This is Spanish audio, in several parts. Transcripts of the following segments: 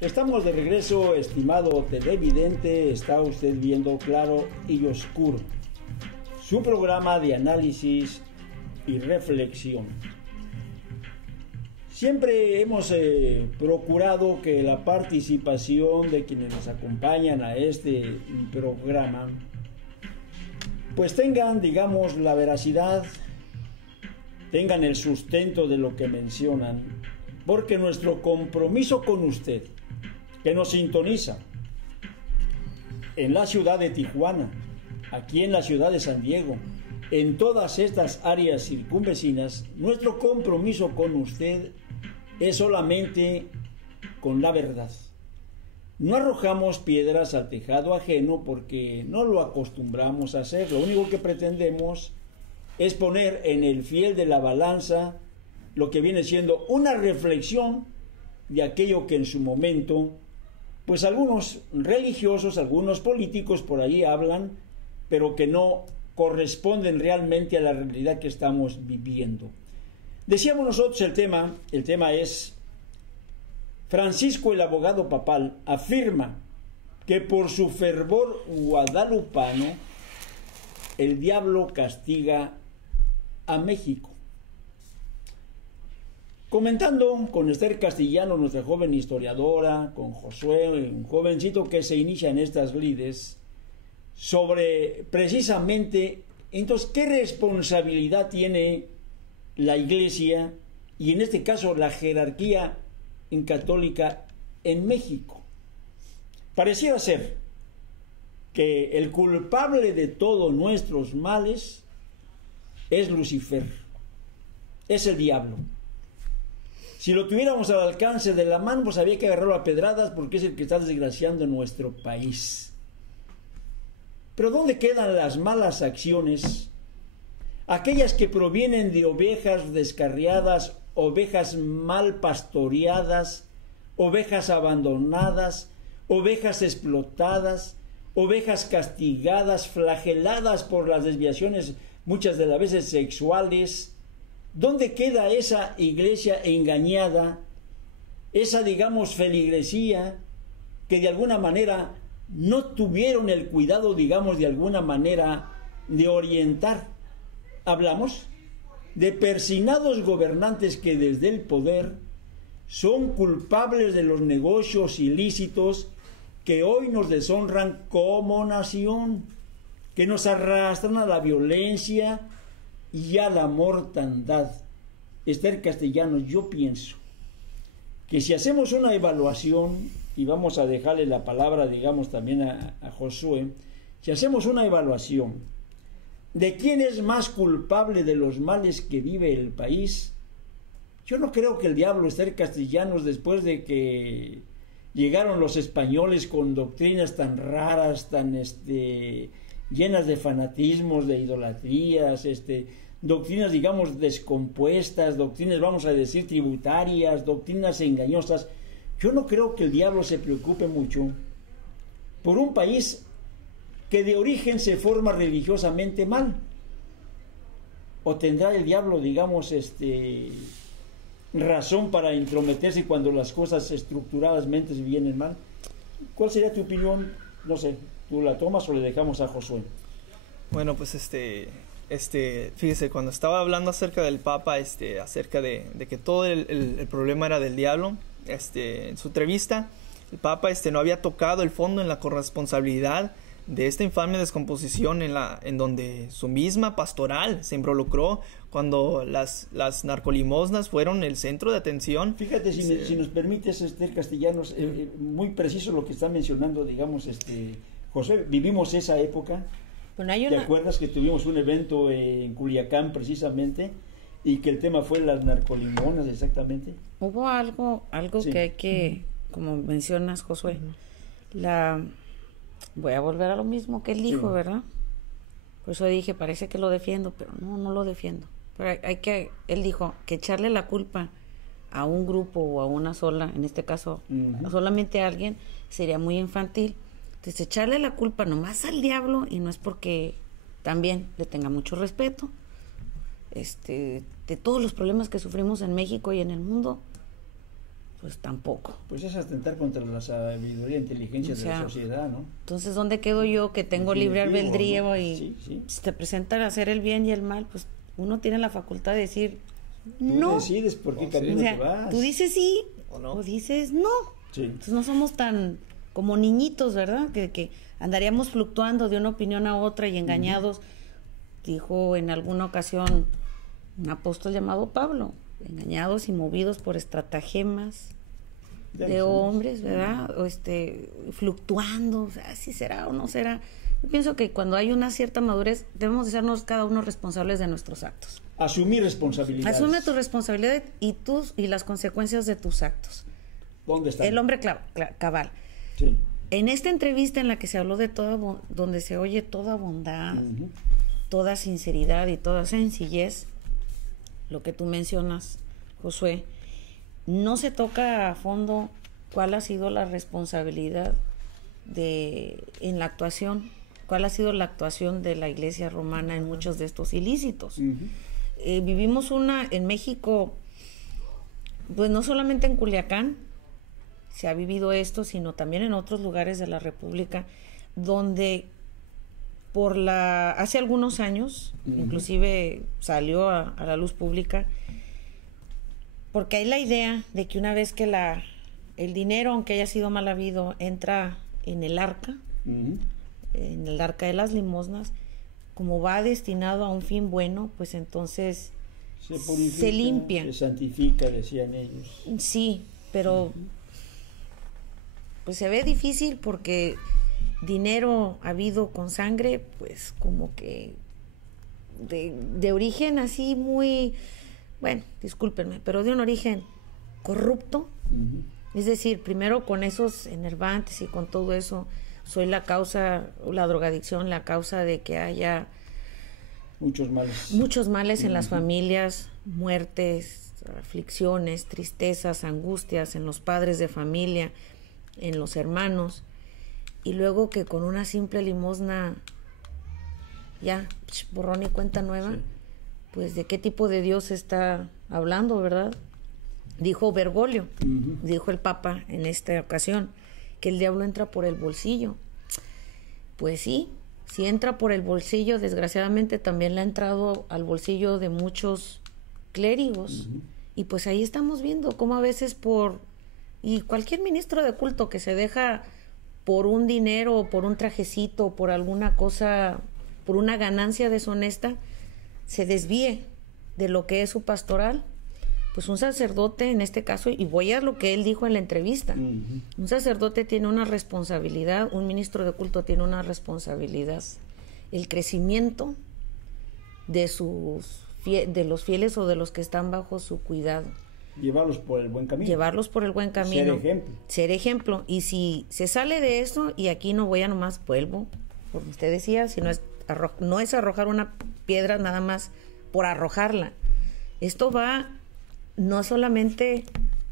Estamos de regreso, estimado televidente. Está usted viendo Claro y Oscuro, su programa de análisis y reflexión. Siempre hemos procurado que la participación de quienes nos acompañan a este programa pues tengan, digamos, la veracidad, tengan el sustento de lo que mencionan, porque nuestro compromiso con usted, que nos sintoniza en la ciudad de Tijuana, aquí en la ciudad de San Diego, en todas estas áreas circunvecinas, nuestro compromiso con usted es solamente con la verdad. No arrojamos piedras al tejado ajeno porque no lo acostumbramos a hacer. Lo único que pretendemos es poner en el fiel de la balanza lo que viene siendo una reflexión de aquello que en su momento, pues algunos religiosos, algunos políticos por ahí hablan, pero que no corresponden realmente a la realidad que estamos viviendo. Decíamos nosotros el tema es: Francisco, el abogado papal, afirma que por su fervor guadalupano el diablo castiga a México. Comentando con Esther Castellano, nuestra joven historiadora, con Josué, un jovencito que se inicia en estas lides, sobre precisamente, entonces, ¿qué responsabilidad tiene la Iglesia y en este caso la jerarquía en católica en México? Pareciera ser que el culpable de todos nuestros males es Lucifer, es el diablo. Si lo tuviéramos al alcance de la mano, pues había que agarrarlo a pedradas porque es el que está desgraciando nuestro país. Pero ¿dónde quedan las malas acciones? Aquellas que provienen de ovejas descarriadas, ovejas mal pastoreadas, ovejas abandonadas, ovejas explotadas, ovejas castigadas, flageladas por las desviaciones, muchas de las veces sexuales. ¿Dónde queda esa iglesia engañada, esa, digamos, feligresía que de alguna manera no tuvieron el cuidado, digamos, de alguna manera de orientar? Hablamos de persinados gobernantes que desde el poder son culpables de los negocios ilícitos que hoy nos deshonran como nación, que nos arrastran a la violencia y a la mortandad. Esther Castellanos, yo pienso que si hacemos una evaluación, y vamos a dejarle la palabra, digamos, también a Josué, si hacemos una evaluación de quién es más culpable de los males que vive el país, yo no creo que el diablo, Esther Castellanos, después de que llegaron los españoles con doctrinas tan raras, tan llenas de fanatismos, de idolatrías, doctrinas, digamos, descompuestas, doctrinas, vamos a decir, tributarias, doctrinas engañosas. Yo no creo que el diablo se preocupe mucho por un país que de origen se forma religiosamente mal. ¿O tendrá el diablo, digamos, razón para intrometerse cuando las cosas estructuradamente vienen mal? ¿Cuál sería tu opinión? No sé, ¿tú la tomas o le dejamos a Josué? Bueno, pues fíjese, cuando estaba hablando acerca del Papa, acerca de que todo el problema era del diablo, en su entrevista, el Papa no había tocado el fondo en la corresponsabilidad de esta infame descomposición en donde su misma pastoral se involucró cuando las narcolimosnas fueron el centro de atención. Fíjate, si nos permites, Castellanos, muy preciso lo que está mencionando, digamos, José, vivimos esa época. Bueno, ¿Te acuerdas que tuvimos un evento en Culiacán precisamente y que el tema fue las narcolimonas exactamente? Hubo algo sí, que hay que, como mencionas, Josué, voy a volver a lo mismo que él dijo, sí, ¿verdad? Por eso dije, parece que lo defiendo, pero no lo defiendo. Pero él dijo que echarle la culpa a un grupo o a una sola, en este caso, solamente a alguien, sería muy infantil. Entonces, echarle la culpa nomás al diablo, y no es porque también le tenga mucho respeto, de todos los problemas que sufrimos en México y en el mundo, pues tampoco. Pues es atentar contra la sabiduría e inteligencia de la sociedad, ¿no? Entonces, ¿dónde quedo yo que tengo libre albedrío, ¿no? Y sí. Si te presentan a hacer el bien y el mal, pues uno tiene la facultad de decir no. Tú decides por qué camino te vas. Tú dices sí no. o dices no. Sí. Entonces no somos tan como niñitos, ¿verdad? Que andaríamos fluctuando de una opinión a otra y engañados. Dijo en alguna ocasión un apóstol llamado Pablo, engañados y movidos por estratagemas de hombres, ¿verdad? O fluctuando, o sea, si será o no será. Yo pienso que cuando hay una cierta madurez debemos de sernos cada uno responsables de nuestros actos. Asumir responsabilidades. Asume tu responsabilidad y las consecuencias de tus actos. ¿Dónde está? El hombre cabal. Sí. En esta entrevista en la que se habló de donde se oye toda bondad, toda sinceridad y toda sencillez, lo que tú mencionas, Josué, no se toca a fondo cuál ha sido la responsabilidad en la actuación, cuál ha sido la actuación de la Iglesia romana en muchos de estos ilícitos. Vivimos en México, pues no solamente en Culiacán se ha vivido esto, sino también en otros lugares de la República, donde hace algunos años, inclusive salió a la luz pública, porque hay la idea de que una vez que el dinero, aunque haya sido mal habido, entra en el arca, en el arca de las limosnas, como va destinado a un fin bueno, pues entonces se purifica, se limpia. Se santifica, decían ellos. Sí, pero pues se ve difícil porque dinero habido con sangre, pues como que de origen así muy, bueno, discúlpenme, pero de un origen corrupto. Es decir, primero con esos enervantes y con todo eso, soy la drogadicción, la causa de que haya muchos males en las familias, muertes, aflicciones, tristezas, angustias en los padres de familia, en los hermanos, y luego que con una simple limosna ya, borrón y cuenta nueva, pues de qué tipo de Dios está hablando, ¿verdad? Dijo Bergoglio, dijo el Papa en esta ocasión, que el diablo entra por el bolsillo. Pues sí, si entra por el bolsillo, desgraciadamente también le ha entrado al bolsillo de muchos clérigos. Y pues ahí estamos viendo cómo a veces y cualquier ministro de culto que se deja por un dinero, por un trajecito, por alguna cosa, por una ganancia deshonesta, se desvíe de lo que es su pastoral. Pues un sacerdote en este caso, y voy a lo que él dijo en la entrevista, un sacerdote tiene una responsabilidad, un ministro de culto tiene una responsabilidad, el crecimiento de los fieles o de los que están bajo su cuidado. Llevarlos por el buen camino. Ser ejemplo. Y si se sale de eso, y aquí no voy a nomás, vuelvo, como usted decía, si no es arrojar una piedra nada más por arrojarla. Esto va no solamente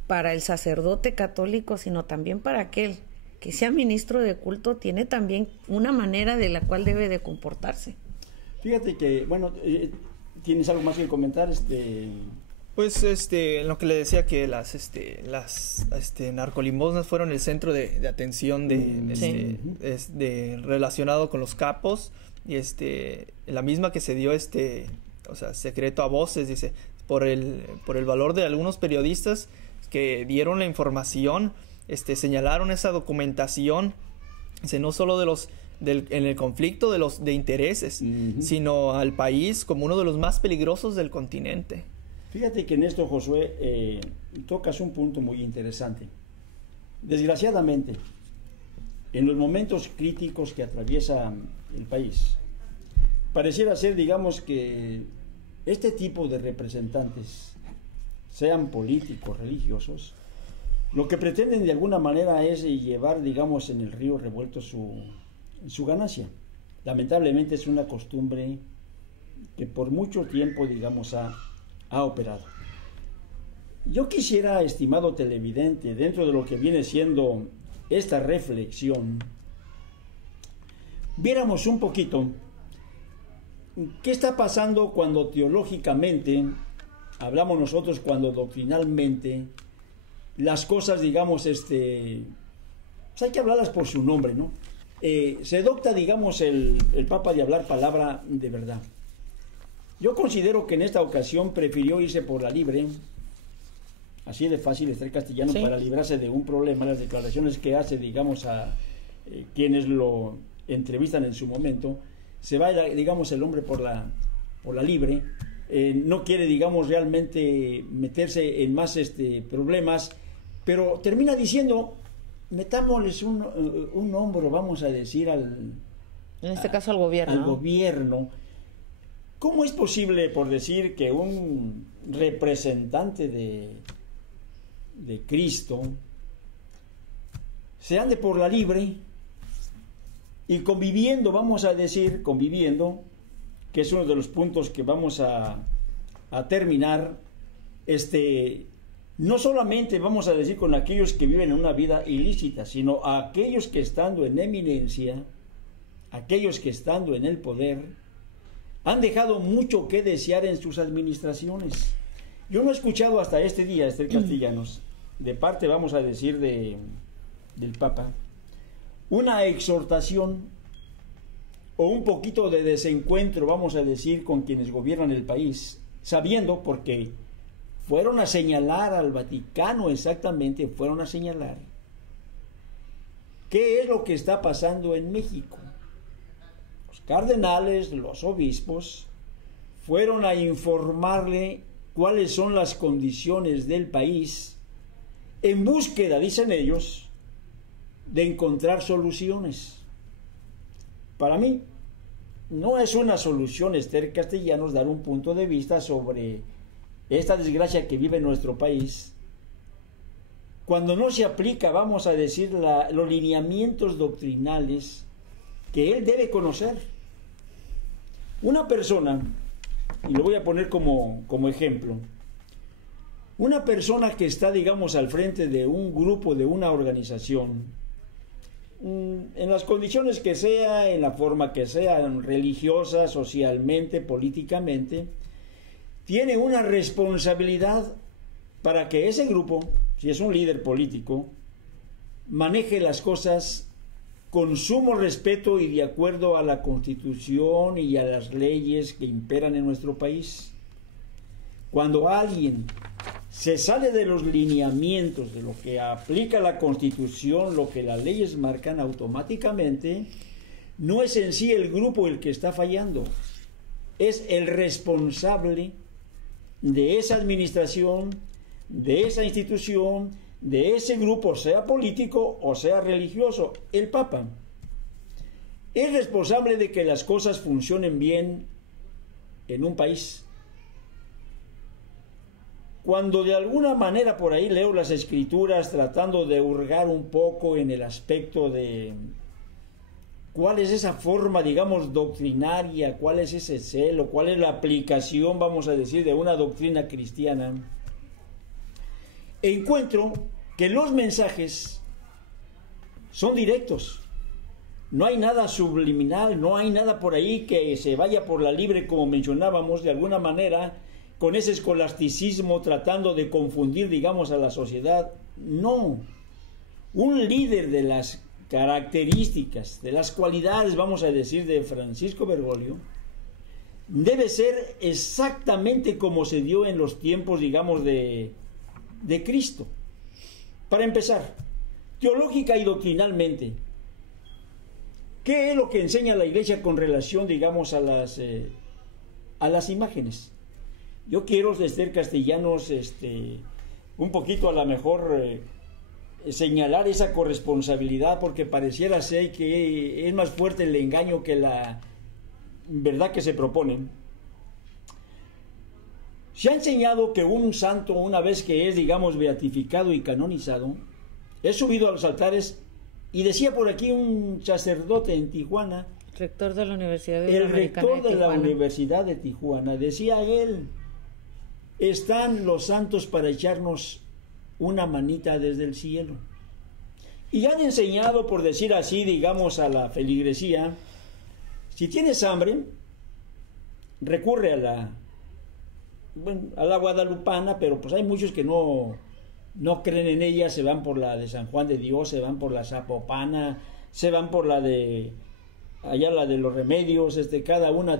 para el sacerdote católico, sino también para aquel que sea ministro de culto, tiene también una manera de la cual debe de comportarse. Fíjate que, bueno, ¿tienes algo más que comentar? Pues en lo que le decía que las narcolimosnas fueron el centro de atención relacionado con los capos, y la misma que se dio secreto a voces, dice, por el valor de algunos periodistas que dieron la información, señalaron esa documentación, no solo en el conflicto de intereses, sino al país como uno de los más peligrosos del continente. Fíjate que en esto, Josué, tocas un punto muy interesante. Desgraciadamente, en los momentos críticos que atraviesa el país, pareciera ser, digamos, que este tipo de representantes, sean políticos, religiosos, lo que pretenden de alguna manera es llevar, digamos, en el río revuelto su ganancia. Lamentablemente es una costumbre que por mucho tiempo, digamos, ha operado. Yo quisiera, estimado televidente, dentro de lo que viene siendo esta reflexión, viéramos un poquito qué está pasando cuando teológicamente, hablamos nosotros cuando doctrinalmente, las cosas, digamos, pues hay que hablarlas por su nombre, ¿no? Se adopta, digamos, el Papa de hablar palabra de verdad. Yo considero que en esta ocasión prefirió irse por la libre, así de fácil Esther Castellanos, sí, para librarse de un problema. Las declaraciones que hace, digamos, a quienes lo entrevistan en su momento, se va, digamos, el hombre por la libre, no quiere, digamos, realmente meterse en más problemas, pero termina diciendo, metámosles un hombro, vamos a decir, en este caso al gobierno, al ¿no? gobierno. ¿Cómo es posible, por decir, que un representante de Cristo se ande por la libre y conviviendo, vamos a decir, que es uno de los puntos que vamos a terminar, no solamente vamos a decir con aquellos que viven en una vida ilícita, sino a aquellos que estando en eminencia, aquellos que estando en el poder, han dejado mucho que desear en sus administraciones. Yo no he escuchado hasta este día, Esther Castellanos, de parte, vamos a decir, del Papa, una exhortación o un poquito de desencuentro, vamos a decir, con quienes gobiernan el país, sabiendo, porque fueron a señalar al Vaticano, exactamente, fueron a señalar qué es lo que está pasando en México. Los cardenales, los obispos, fueron a informarle cuáles son las condiciones del país, en búsqueda, dicen ellos, de encontrar soluciones. Para mí, no es una solución, Esther Castellanos, dar un punto de vista sobre esta desgracia que vive nuestro país, cuando no se aplica, vamos a decir, los lineamientos doctrinales que él debe conocer. Una persona, y lo voy a poner como ejemplo, una persona que está, digamos, al frente de un grupo, de una organización, en las condiciones que sea, en la forma que sea, religiosa, socialmente, políticamente, tiene una responsabilidad para que ese grupo, si es un líder político, maneje las cosas con sumo respeto y de acuerdo a la Constitución y a las leyes que imperan en nuestro país. Cuando alguien se sale de los lineamientos de lo que aplica la Constitución, lo que las leyes marcan, automáticamente no es en sí el grupo el que está fallando, es el responsable de esa administración, de esa institución, de ese grupo, sea político o sea religioso. El Papa es responsable de que las cosas funcionen bien en un país. Cuando de alguna manera por ahí leo las escrituras tratando de hurgar un poco en el aspecto de cuál es esa forma, digamos, doctrinaria, cuál es ese celo, cuál es la aplicación, vamos a decir, de una doctrina cristiana, encuentro que los mensajes son directos. No hay nada subliminal, no hay nada por ahí que se vaya por la libre, como mencionábamos, de alguna manera, con ese escolasticismo tratando de confundir, digamos, a la sociedad. No. Un líder de las características, de las cualidades, vamos a decir, de Francisco Bergoglio, debe ser exactamente como se dio en los tiempos, digamos, de Cristo. Para empezar, teológica y doctrinalmente, ¿qué es lo que enseña la Iglesia con relación, digamos, a las imágenes? Yo quiero, Esther Castellanos, un poquito a lo mejor señalar esa corresponsabilidad, porque pareciera ser que es más fuerte el engaño que la verdad que se proponen. Se ha enseñado que un santo, una vez que es, digamos, beatificado y canonizado, es subido a los altares, y decía por aquí un sacerdote en Tijuana, rector de la Universidad el rector de la Universidad de Tijuana, decía él, están los santos para echarnos una manita desde el cielo. Y han enseñado, por decir así, digamos, a la feligresía, si tienes hambre, recurre a la guadalupana, pero pues hay muchos que no no creen en ella, se van por la de San Juan de Dios, se van por la Zapopana, se van por la de allá, la de los Remedios. Cada uno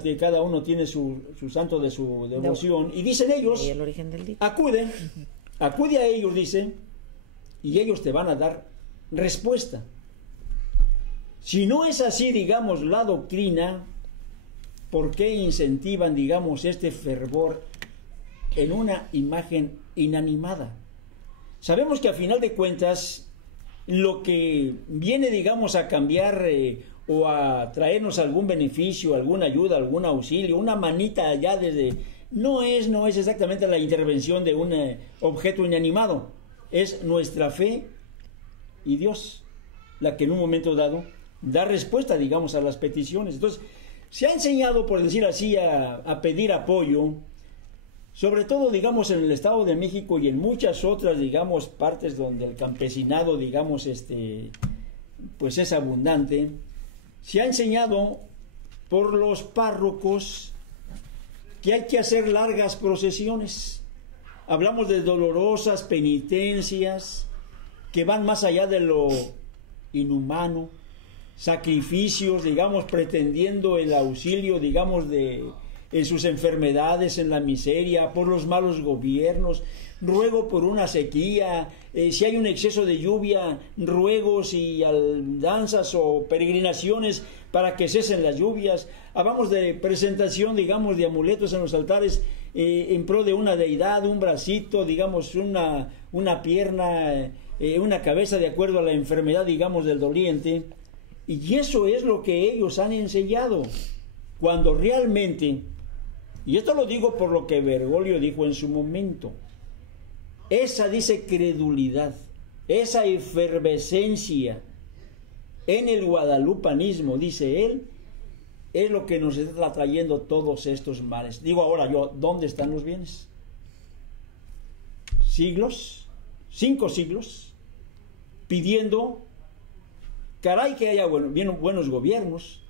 tiene su santo de su devoción, y dicen ellos, y el origen del dicho. acude a ellos, dicen, y ellos te van a dar respuesta. Si no es así, digamos, la doctrina, ¿por qué incentivan, digamos, este fervor en una imagen inanimada? Sabemos que a final de cuentas lo que viene, digamos, a cambiar o a traernos algún beneficio, alguna ayuda, algún auxilio, una manita allá desde... No es exactamente la intervención de un objeto inanimado, es nuestra fe y Dios la que en un momento dado da respuesta, digamos, a las peticiones. Entonces, se ha enseñado, por decir así, a pedir apoyo, sobre todo, digamos, en el Estado de México y en muchas otras, digamos, partes donde el campesinado, digamos, pues es abundante. Se ha enseñado por los párrocos que hay que hacer largas procesiones. Hablamos de dolorosas penitencias que van más allá de lo inhumano, sacrificios, digamos, pretendiendo el auxilio, digamos, en sus enfermedades, en la miseria, por los malos gobiernos, ruego por una sequía, si hay un exceso de lluvia, ruegos y danzas o peregrinaciones para que cesen las lluvias. Hablamos de presentación, digamos, de amuletos en los altares en pro de una deidad, un bracito, digamos, una pierna, una cabeza de acuerdo a la enfermedad, digamos, del doliente. Y eso es lo que ellos han enseñado, cuando realmente, y esto lo digo por lo que Bergoglio dijo en su momento, esa, dice, credulidad, esa efervescencia en el guadalupanismo, dice él, es lo que nos está trayendo todos estos males. Digo ahora yo, ¿dónde están los bienes? Siglos, 5 siglos, pidiendo, caray, que haya buenos gobiernos,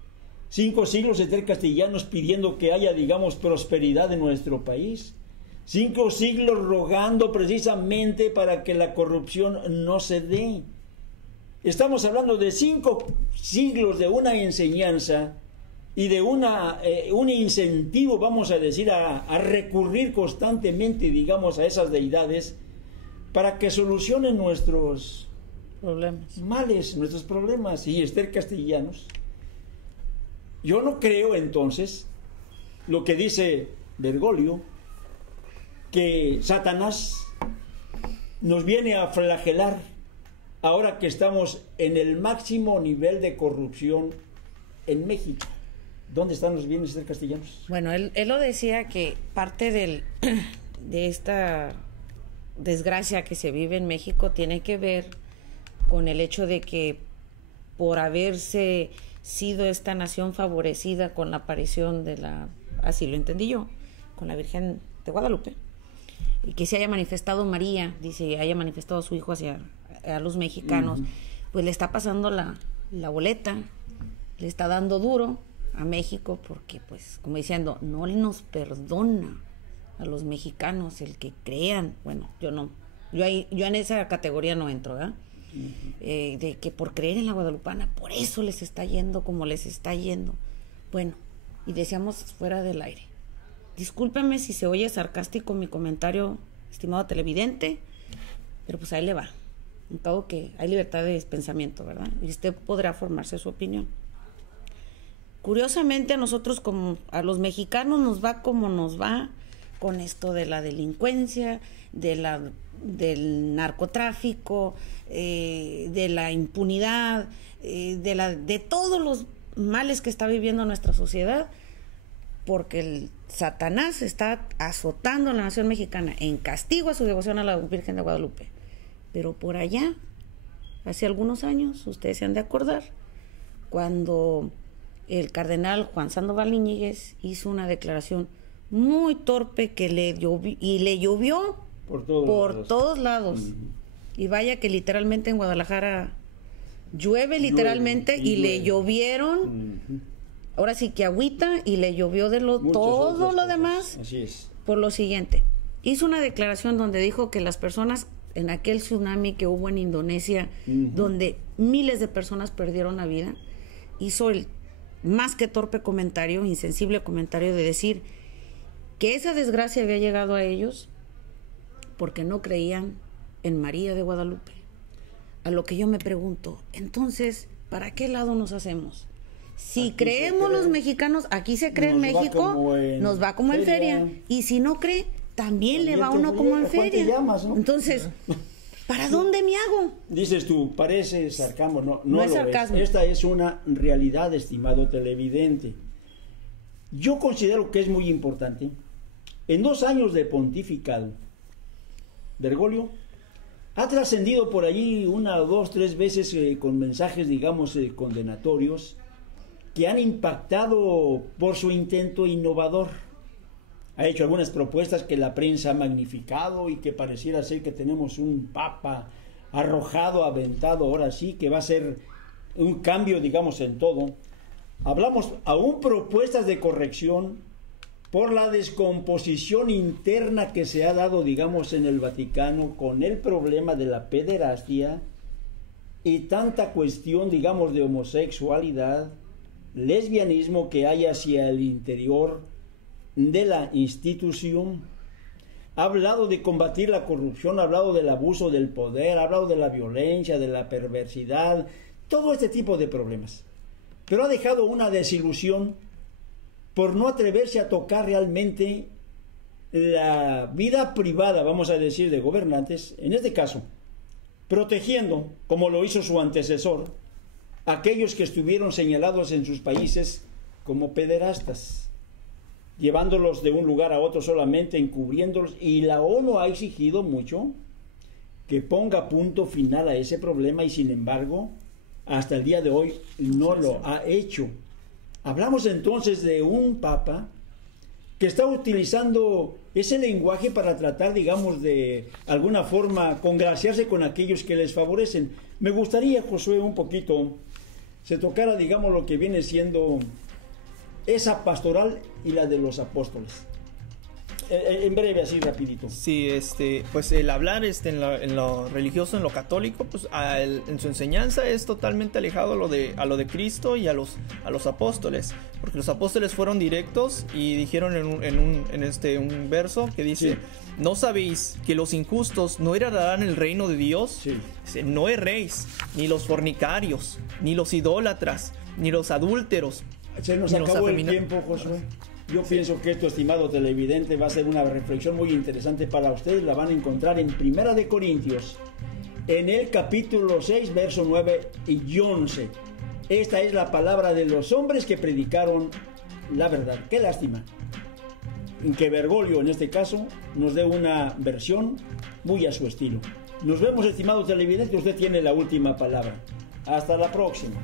5 siglos entre castellanos pidiendo que haya, digamos, prosperidad en nuestro país, 5 siglos rogando precisamente para que la corrupción no se dé. Estamos hablando de 5 siglos de una enseñanza y de un incentivo, vamos a decir, a recurrir constantemente, digamos, a esas deidades para que solucionen nuestros problemas, males, nuestros problemas. Y Esther Castellanos, yo no creo entonces lo que dice Bergoglio, que Satanás nos viene a flagelar ahora que estamos en el máximo nivel de corrupción en México. ¿Dónde están los bienes, Esther Castellanos? Bueno, él lo decía, que parte de esta desgracia que se vive en México tiene que ver con el hecho de que por haberse sido esta nación favorecida con la aparición de así lo entendí yo, con la Virgen de Guadalupe, y que se haya manifestado María, dice, haya manifestado a su hijo a los mexicanos, pues le está pasando la boleta, le está dando duro a México, porque, pues, como diciendo, no nos perdona a los mexicanos el que crean. Bueno, yo no, yo en esa categoría no entro, ¿verdad? De que por creer en la guadalupana, por eso les está yendo como les está yendo. Bueno, y decíamos fuera del aire, discúlpeme si se oye sarcástico mi comentario, estimado televidente, pero pues ahí le va. En todo, que hay libertad de pensamiento, ¿verdad? Y usted podrá formarse su opinión. Curiosamente, a nosotros, como a los mexicanos, nos va como nos va con esto de la delincuencia, del narcotráfico, de la impunidad, de todos los males que está viviendo nuestra sociedad, porque el Satanás está azotando a la nación mexicana en castigo a su devoción a la Virgen de Guadalupe. Pero por allá, hace algunos años, ustedes se han de acordar, cuando el cardenal Juan Sandoval Iñiguez hizo una declaración muy torpe que le llovió por todos lados. Y vaya que literalmente en Guadalajara llueve literalmente, y le llovieron, ahora sí que agüita, y le llovió de todo lo demás. Así es. Por lo siguiente, hizo una declaración donde dijo que las personas en aquel tsunami que hubo en Indonesia, donde miles de personas perdieron la vida, hizo el más que torpe comentario, insensible comentario de decir que esa desgracia había llegado a ellos porque no creían en María de Guadalupe. A lo que yo me pregunto, entonces, ¿para qué lado nos hacemos? Si aquí creemos los mexicanos, aquí se cree en México, nos va como en feria. Y si no cree, también le va a uno como en feria. Llamas, ¿no? Entonces, ¿para dónde me hago? Dices tú, parece sarcasmo. No es sarcasmo. Esta es una realidad, estimado televidente. Yo considero que es muy importante. En 2 años de pontificado, Bergoglio ha trascendido por allí 1, 2, 3 veces con mensajes, digamos, condenatorios, que han impactado por su intento innovador. Ha hecho algunas propuestas que la prensa ha magnificado y que pareciera ser que tenemos un papa arrojado, aventado, ahora sí, que va a ser un cambio, digamos, en todo. Hablamos aún propuestas de corrección por la descomposición interna que se ha dado, digamos, en el Vaticano con el problema de la pederastia y tanta cuestión, digamos, de homosexualidad, lesbianismo que hay hacia el interior de la institución. Ha hablado de combatir la corrupción, ha hablado del abuso del poder, ha hablado de la violencia, de la perversidad, todo este tipo de problemas. Pero ha dejado una desilusión por no atreverse a tocar realmente la vida privada, vamos a decir, de gobernantes, en este caso, protegiendo, como lo hizo su antecesor, aquellos que estuvieron señalados en sus países como pederastas, llevándolos de un lugar a otro solamente, encubriéndolos, y la ONU ha exigido mucho que ponga punto final a ese problema y sin embargo, hasta el día de hoy no lo ha hecho. Hablamos entonces de un papa que está utilizando ese lenguaje para tratar, digamos, de alguna forma congraciarse con aquellos que les favorecen. Me gustaría, Josué, un poquito se tocara, digamos, lo que viene siendo esa pastoral y la de los apóstoles. En breve, así rapidito. Sí, pues el hablar en lo religioso, en lo católico, pues en su enseñanza es totalmente alejado a lo de Cristo y a los apóstoles, porque los apóstoles fueron directos y dijeron en un verso que dice, sí, ¿no sabéis que los injustos no heredarán el reino de Dios? Sí. Dice, no erréis, ni los fornicarios, ni los idólatras, ni los adúlteros. Se nos acabó el tiempo, Josué. Yo pienso que esto, estimado televidente, va a ser una reflexión muy interesante para ustedes. La van a encontrar en 1 de Corintios, en el capítulo 6, verso 9 y 11. Esta es la palabra de los hombres que predicaron la verdad. Qué lástima que Bergoglio, en este caso, nos dé una versión muy a su estilo. Nos vemos, estimado televidente. Usted tiene la última palabra. Hasta la próxima.